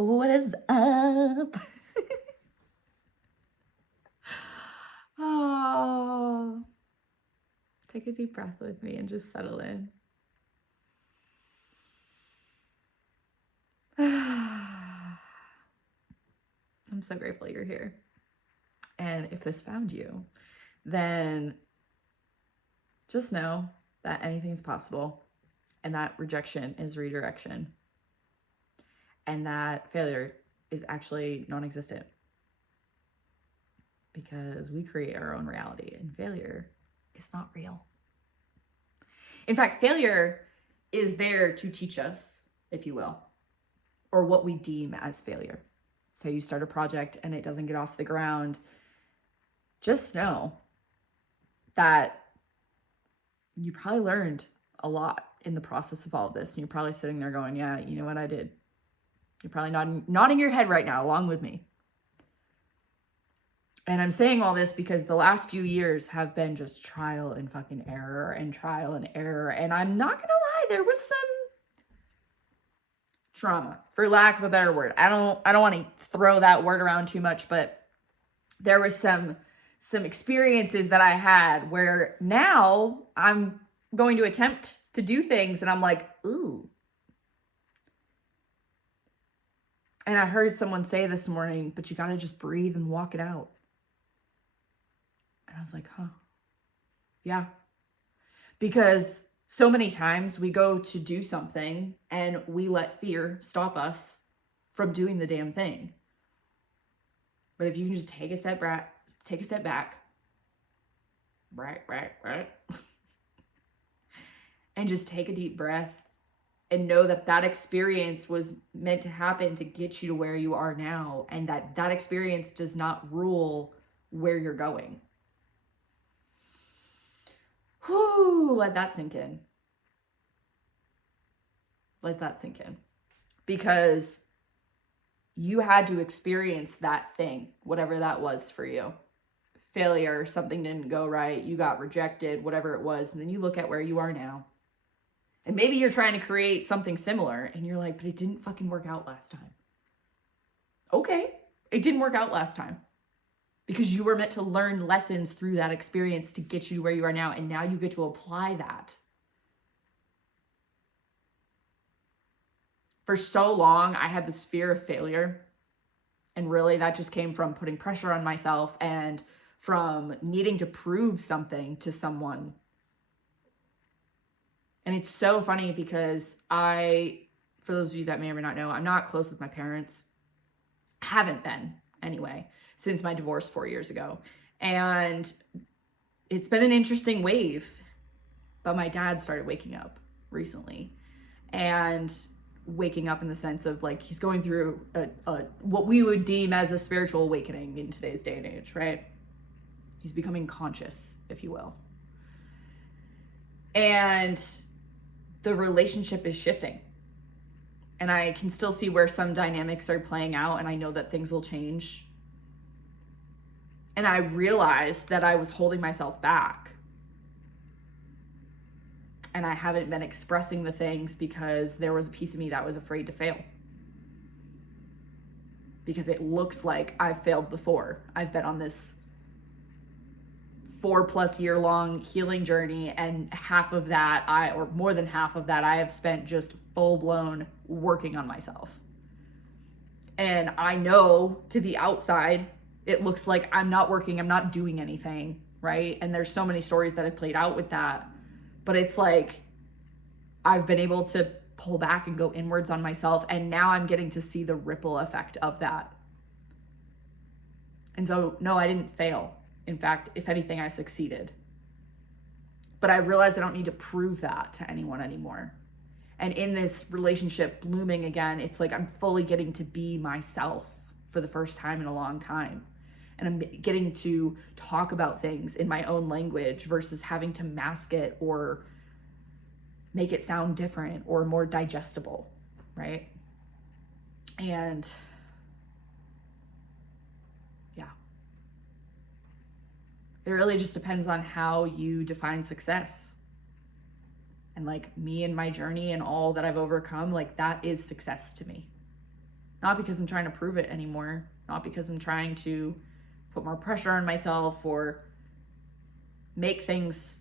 What is up? Oh, take a deep breath with me and just settle in. I'm so grateful you're here. And if this found you, then just know that anything's possible and that rejection is redirection and that failure is actually non-existent because we create our own reality and failure is not real. In fact, failure is there to teach us, if you will, or what we deem as failure. Say you start a project and it doesn't get off the ground, just know that you probably learned a lot in the process of all of this. And you're probably sitting there going, yeah, you know what I did? You're probably nodding your head right now along with me. And I'm saying all this because the last few years have been just trial and fucking error and trial and error. And I'm not going to lie, there was some trauma, for lack of a better word. I don't want to throw that word around too much, but there was some experiences that I had where now I'm going to attempt to do things and I'm like, ooh. And I heard someone say this morning, but you got to just breathe and walk it out. And I was like, huh. Yeah. Because so many times we go to do something and we let fear stop us from doing the damn thing. But if you can just take a step back, and just take a deep breath and know that that experience was meant to happen to get you to where you are now, and that experience does not rule where you're going. Whew, let that sink in. Let that sink in. Because you had to experience that thing, whatever that was for you. Failure, something didn't go right, you got rejected, whatever it was, and then you look at where you are now. And maybe you're trying to create something similar and you're like, but it didn't fucking work out last time. Okay, it didn't work out last time. Because you were meant to learn lessons through that experience to get you to where you are now. And now you get to apply that. For so long, I had this fear of failure. And really, that just came from putting pressure on myself and from needing to prove something to someone. And it's so funny because for those of you that may or may not know, I'm not close with my parents. Haven't been, anyway, since my divorce 4 years ago. And it's been an interesting wave. But my dad started waking up recently. And waking up in the sense of like he's going through a what we would deem as a spiritual awakening in today's day and age, right? He's becoming conscious, if you will. And the relationship is shifting. And I can still see where some dynamics are playing out, and I know that things will change. And I realized that I was holding myself back. And I haven't been expressing the things because there was a piece of me that was afraid to fail. Because it looks like I've failed before. I've been on this 4+ year long healing journey, and half of that, or more than half of that, I have spent just full blown working on myself. And I know to the outside, it looks like I'm not working, I'm not doing anything, right? And there's so many stories that have played out with that. But it's like I've been able to pull back and go inwards on myself. And now I'm getting to see the ripple effect of that. And so, no, I didn't fail. In fact, if anything, I succeeded. But I realized I don't need to prove that to anyone anymore. And in this relationship blooming again, it's like I'm fully getting to be myself for the first time in a long time. And I'm getting to talk about things in my own language versus having to mask it or make it sound different or more digestible, right? And yeah. It really just depends on how you define success. And like me and my journey and all that I've overcome, like that is success to me. Not because I'm trying to prove it anymore. Not because I'm trying to put more pressure on myself or make things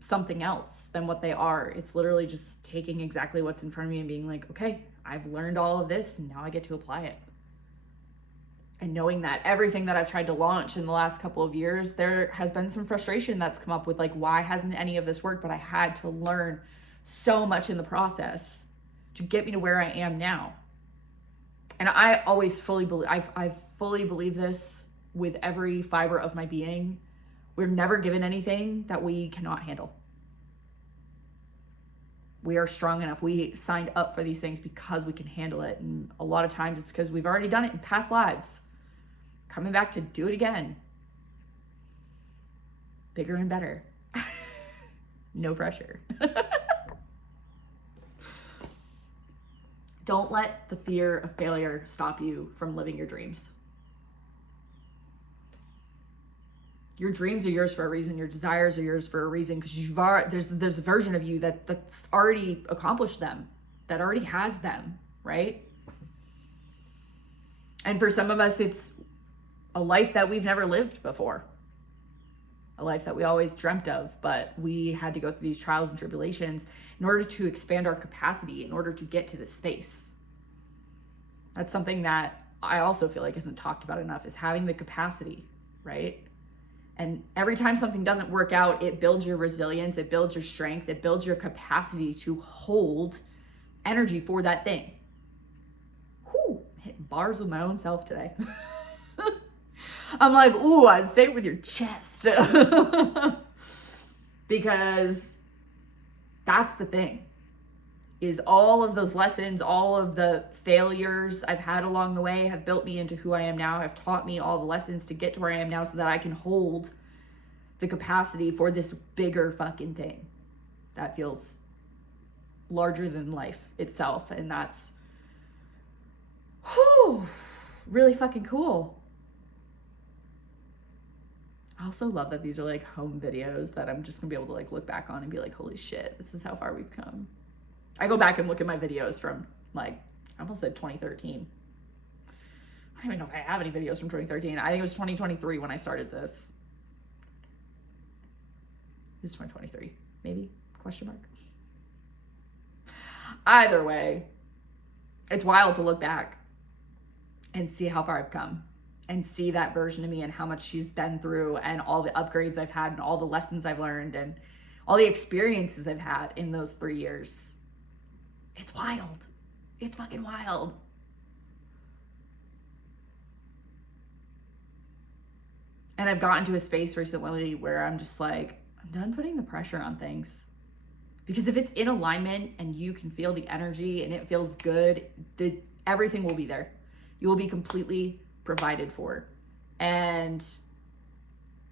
something else than what they are. It's literally just taking exactly what's in front of me and being like, okay, I've learned all of this and now I get to apply it. And knowing that everything that I've tried to launch in the last couple of years, there has been some frustration that's come up with like, why hasn't any of this worked? But I had to learn so much in the process to get me to where I am now. And I always fully believe, I fully believe this with every fiber of my being. We're never given anything that we cannot handle. We are strong enough. We signed up for these things because we can handle it. And a lot of times it's because we've already done it in past lives. Coming back to do it again. Bigger and better. No pressure. Don't let the fear of failure stop you from living your dreams. Your dreams are yours for a reason. Your desires are yours for a reason, because there's a version of you that's already accomplished them, that already has them, right? And for some of us, it's a life that we've never lived before, a life that we always dreamt of, but we had to go through these trials and tribulations in order to expand our capacity, in order to get to this space. That's something that I also feel like isn't talked about enough, is having the capacity, right? And every time something doesn't work out, it builds your resilience, it builds your strength, it builds your capacity to hold energy for that thing. Whew, hitting bars with my own self today. I'm like, ooh, I say it with your chest. Because that's the thing, is all of those lessons, all of the failures I've had along the way have built me into who I am now, have taught me all the lessons to get to where I am now so that I can hold the capacity for this bigger fucking thing that feels larger than life itself. And that's really fucking cool. I also love that these are like home videos that I'm just gonna be able to like look back on and be like, holy shit, this is how far we've come. I go back and look at my videos from like, I almost said 2013. I don't even know if I have any videos from 2013. I think it was 2023 when I started this. It was 2023, maybe? Question mark. Either way, it's wild to look back and see how far I've come and see that version of me and how much she's been through and all the upgrades I've had and all the lessons I've learned and all the experiences I've had in those 3 years. It's wild. It's fucking wild. And I've gotten to a space recently where I'm just like, I'm done putting the pressure on things. Because if it's in alignment and you can feel the energy and it feels good, everything will be there. You will be completely provided for. And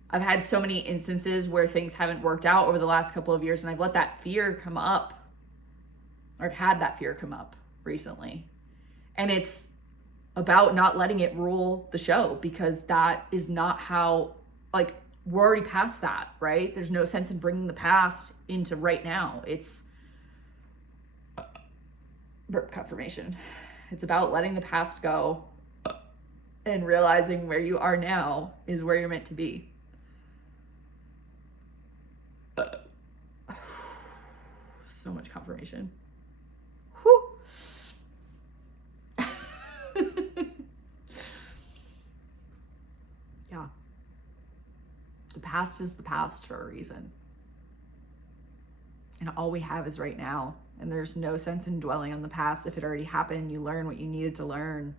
I've had so many instances where things haven't worked out over the last couple of years, and I've let that fear come up, or I've had that fear come up recently. And it's about not letting it rule the show, because that is not how, like, we're already past that, right? There's no sense in bringing the past into right now. It's burp confirmation. It's about letting the past go and realizing where you are now is where you're meant to be. So much confirmation. Whew. Yeah. The past is the past for a reason. And all we have is right now. And there's no sense in dwelling on the past. If it already happened, you learn what you needed to learn.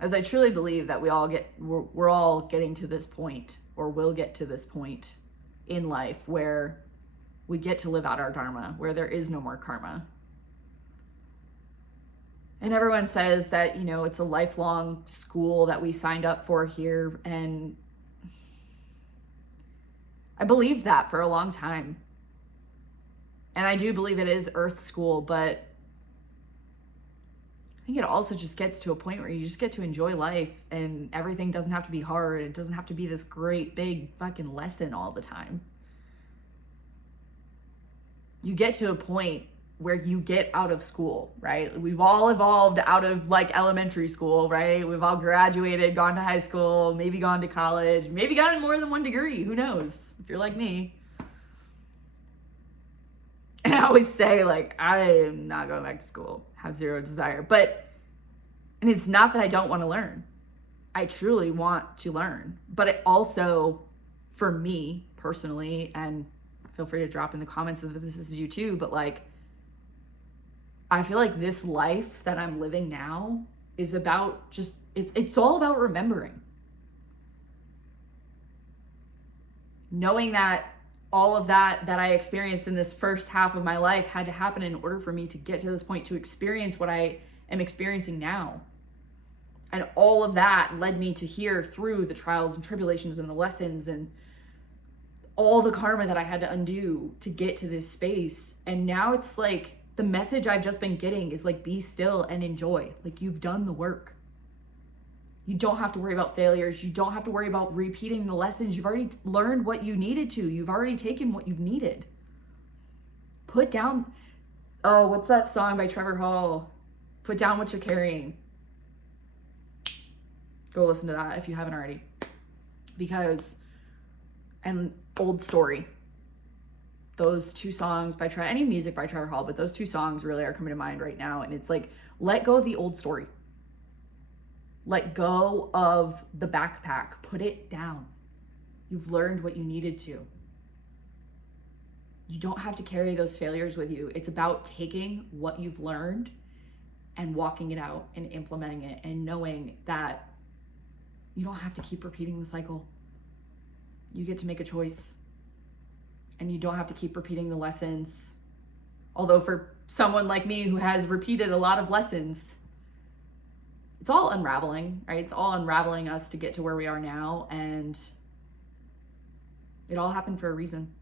As I truly believe that we're all getting to this point, or will get to this point in life where we get to live out our dharma, where there is no more karma. And everyone says that, you know, it's a lifelong school that we signed up for here. And I believed that for a long time. And I do believe it is Earth school, but I think it also just gets to a point where you just get to enjoy life and everything doesn't have to be hard. It doesn't have to be this great big fucking lesson all the time. you get to a point where you get out of school, right? We've all evolved out of like elementary school, right? We've all graduated, gone to high school, maybe gone to college, maybe gotten more than one degree. Who knows? If you're like me. And I always say, like, I am not going back to school, have zero desire. But, and it's not that I don't want to learn. I truly want to learn. But it also, for me personally, and feel free to drop in the comments if this is you too, but like, I feel like this life that I'm living now is about just, it's all about remembering. Knowing that all of that I experienced in this first half of my life had to happen in order for me to get to this point to experience what I am experiencing now. And all of that led me to here through the trials and tribulations and the lessons and all the karma that I had to undo to get to this space. And now it's like the message I've just been getting is like, be still and enjoy. Like, you've done the work. You don't have to worry about failures. You don't have to worry about repeating the lessons. You've already learned what you needed to. You've already taken what you've needed. Put down, oh, what's that song by Trevor Hall? Put down what you're carrying. Go listen to that if you haven't already. Because, and Old Story. Those two songs by any music by Trevor Hall, but those two songs really are coming to mind right now. And it's like, let go of the old story. Let go of the backpack. Put it down. You've learned what you needed to. You don't have to carry those failures with you. It's about taking what you've learned and walking it out and implementing it and knowing that you don't have to keep repeating the cycle. You get to make a choice. And you don't have to keep repeating the lessons. Although for someone like me who has repeated a lot of lessons, it's all unraveling, right? It's all unraveling us to get to where we are now. And it all happened for a reason.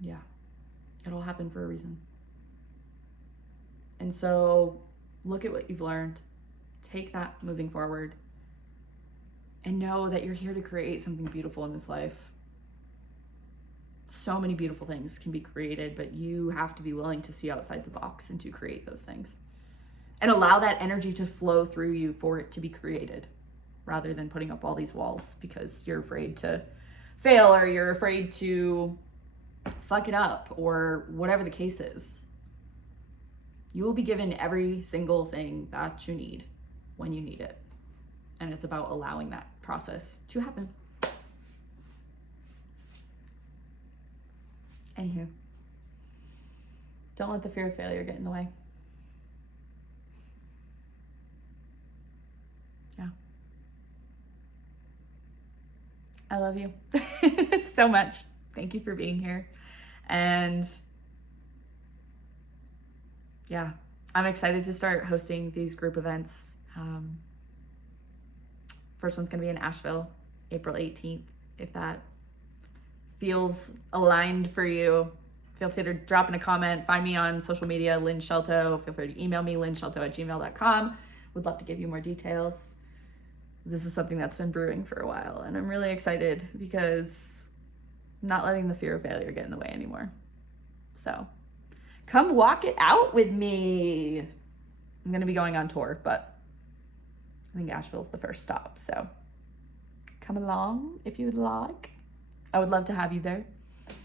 Yeah, it all happened for a reason. And so look at what you've learned. Take that moving forward. And know that you're here to create something beautiful in this life. So many beautiful things can be created, but you have to be willing to see outside the box and to create those things. And allow that energy to flow through you for it to be created, rather than putting up all these walls because you're afraid to fail or you're afraid to fuck it up or whatever the case is. You will be given every single thing that you need when you need it. And it's about allowing that process to happen. Anywho, don't let the fear of failure get in the way. Yeah. I love you so much. Thank you for being here. And yeah, I'm excited to start hosting these group events. First one's going to be in Asheville, April 18th. If that feels aligned for you, feel free to drop in a comment. Find me on social media, Lynn Shelto. Feel free to email me, lynnshelto@gmail.com. Would love to give you more details. This is something that's been brewing for a while, and I'm really excited because I'm not letting the fear of failure get in the way anymore. So come walk it out with me. I'm going to be going on tour, but I think Asheville's the first stop, so come along if you would like. I would love to have you there.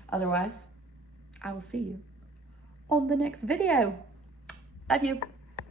Otherwise, I will see you on the next video. Love you.